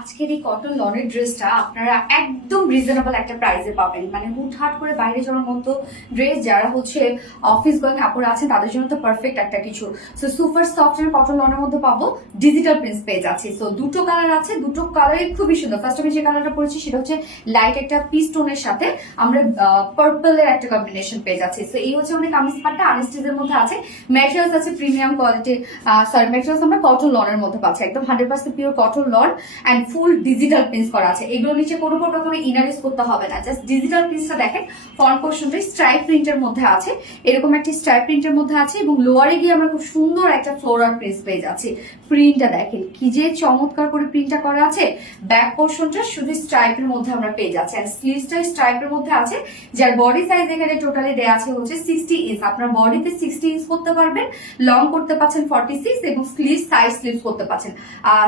আজকের এই কটন লনের ড্রেসটা আপনারা একদম রিজনেবল একটা প্রাইসে পাবেন। মানে হুটহাট করে বাইরে যাওয়ার মতো ড্রেস, যারা হচ্ছে অফিস গোয়িং আপুরা আছেন তাদের জন্য তো পারফেক্ট একটা কিছু। সো সুপার সফট এর কটন লনের মধ্যে পাবো, ডিজিটাল প্রিন্টস পেয়ে যাচ্ছি। সো দুটো কালার আছে, দুটো কালারই খুবই সুন্দর। ফার্স্ট আমি যে কালারটা পরেছি সেটা হচ্ছে লাইট একটা পিচ টোনের সাথে আমরা পার্পল এর একটা কম্বিনেশন পেয়ে যাচ্ছি। সো এই হচ্ছে আমাদের কামিজ পাটটা আনস্টিচের মধ্যে আছে, ম্যাটেরিয়ালস আছে প্রিমিয়াম কোয়ালিটি, সরি ম্যাটেরিয়ালস আমরা কটন লনের মধ্যে পাচ্ছি, একদম 100% pure cotton loan and full digital prints করা আছে। এগুলো নিচে কোনো প্রকার ইনার ইউজ করতে হবে না, জাস্ট ডিজিটাল প্রিন্টসটা দেখেন। ফ্রন্ট পোর্শনটা স্ট্রাইপ প্রিন্টের মধ্যে আছে, এরকম একটা স্ট্রাইপ প্রিন্টের মধ্যে আছে, এবং লোয়ারে গিয়ে আমরা খুব সুন্দর একটা ফ্লোরাল প্রিন্টস পেয়ে যাচ্ছি। প্রিন্টটা দেখেন কি যে চমৎকার করে প্রিন্টটা করা আছে। ব্যাক পোর্শনটা শুধু স্ট্রাইপের মধ্যে আমরা পেয়ে যাচ্ছি, আর স্লিভসটা স্ট্রাইপের মধ্যে আছে, যার বডি সাইজ এখানে টোটালি দেওয়া আছে হচ্ছে 60 ইঞ্চ। আপনার বডিতে 60 ইঞ্চ করতে পারবেন, লং করতে পারছেন 46, এবং স্লিভ সাইড স্লিভস করতে পারছেন,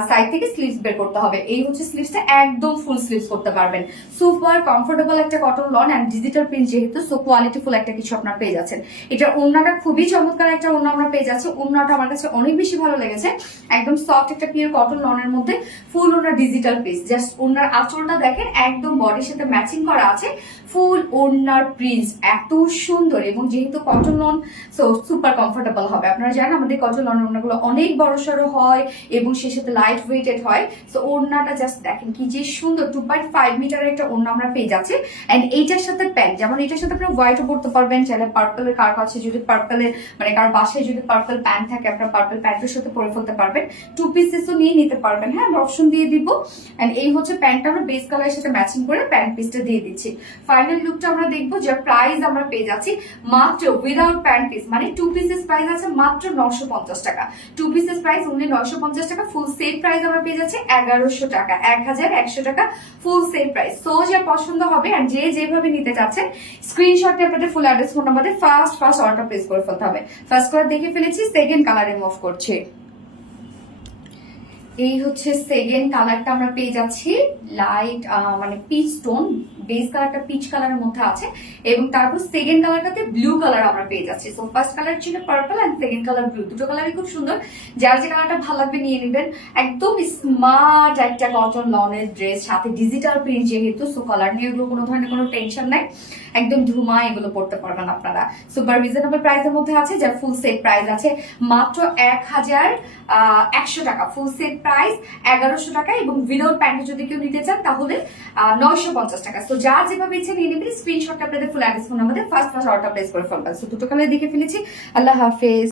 সাইড থেকে স্লিভস বের করতে হবে। এই হচ্ছে স্লিভসটা, একদম ফুল স্লিভস করতে পারবেন। সুপার কমফোর্টেবল একটা cotton loan and digital print যেহেতু, সো কোয়ালিটিফুল একটা কিছু আপনারা পেয়ে যাচ্ছেন। এটা ওড়নাটা খুবই চমৎকার একটা ওড়না আমরা পেয়ে যাচ্ছি। ওড়নাটা আমার কাছে অনেক বেশি ভালো লেগেছে, একদম সফট একটা পিওর কটন লনের মধ্যে ফুল ওড়না ডিজিটাল পিস। জাস্ট ওড়নার আঁচলটা দেখেন একদম বডির সাথে ম্যাচিং করা আছে, ফুল ওড়নার প্রিন্টস এত সুন্দর, এবং যেহেতু cotton loan so super comfortable হবে। আপনারা জানেন আমাদের কটন লন ওড়নাগুলো অনেক বড় সড়ো হয় এবং সেই সাথে লাইট ওয়েটেড হয়। সো ওড়নাটা জাস্ট দেখেন কি যে সুন্দর, 2.5 মিটারের একটা ওড়না আমরা পেয়ে যাচ্ছি। এন্ড এইটার সাথে প্যান্ট, যেমন এটার সাথে আপনারা হোয়াইটও পরতে পারবেন, চাইলে পার্পলের, কার কাছে যদি পার্পলের মানে কার বাসায় যদি পার্পল প্যান্ট থাকে আপনার পার্পল প্যান্টের সাথে পরে ফেলতে পারবেন, 2 পিসেসও নিয়ে নিতে পারবেন। হ্যাঁ, আমরা অপশন দিয়ে দিব। এন্ড এই হচ্ছে প্যান্টটা, আমরা বেস কালারের সাথে ম্যাচিং করে প্যান্ট পিসটা দিয়ে দিচ্ছি। ফাইনাল লুকটা আমরা দেখবো, যার প্রাইস আমরা পেয়ে যাচ্ছি মাত্র উইদাউট প্যান্ট পিস, মানে 2 পিসেস প্রাইস আছে মাত্র 950 টাকা। 2 পিসেস প্রাইস অনলি 950 টাকা। ফুল সেট প্রাইস আমরা পেয়ে যাচ্ছি 1100 টাকা, 1100 টাকা ফুল সেট প্রাইস। সো যা পছন্দ হবে আর যে যেভাবে নিতে চাচ্ছেন, স্ক্রিনশটে আপনাদের ফুল অ্যাড্রেস ফোন নাম্বারে ফার্স্ট অর্ডার প্লেস করে ফেলতে হবে। ফার্স্ট কালার দেখে ফেলেছি, সেকেন্ড কালারে মুভ করছে। এই হচ্ছে সেকেন্ড কালারটা আমরা পেয়ে যাচ্ছি লাইট মানে পিচ টোন, বেস কালারটা পিচ কালারের মধ্যে আছে, এবং তারপর সেকেন্ড কালারটাতে ব্লু কালার আমরা পেয়ে যাচ্ছি। সো ফার্স্ট কালার ছিল purple and second colour blue, দুটো কালারই খুব সুন্দর। যার যে কালারটা ভালো লাগবে নিয়ে নেবেন। একদম স্মার্ট একটা কটন লনের ড্রেস, সাথে ডিজিটাল প্রিন্ট যেহেতু, সো কালার নিয়ে এগুলো কোনো ধরনের কোনো টেনশন নাই, একদম ধুমা এগুলো পড়তে পারবেন আপনারা। সুপার রিজনেবল প্রাইসের মধ্যে আছে, যার ফুল সেট প্রাইস আছে মাত্র 1100 টাকা। ফুল সেট প্রাইস 1100 টাকা, এবং উইদাউট প্যান্ট যদি কেউ নিতে চান তাহলে 950 টাকা। তো যা যেভাবে ইচ্ছে নিয়ে নেবেন। স্ক্রিনশটটা আপনাদের ফুল অ্যাড্রেস ফোন নাম্বারে ফার্স্ট অর্ডার প্লেস করে ফেলবেন। সো দুটো কালার দেখে ফেলেছি। আল্লাহ হাফেজ।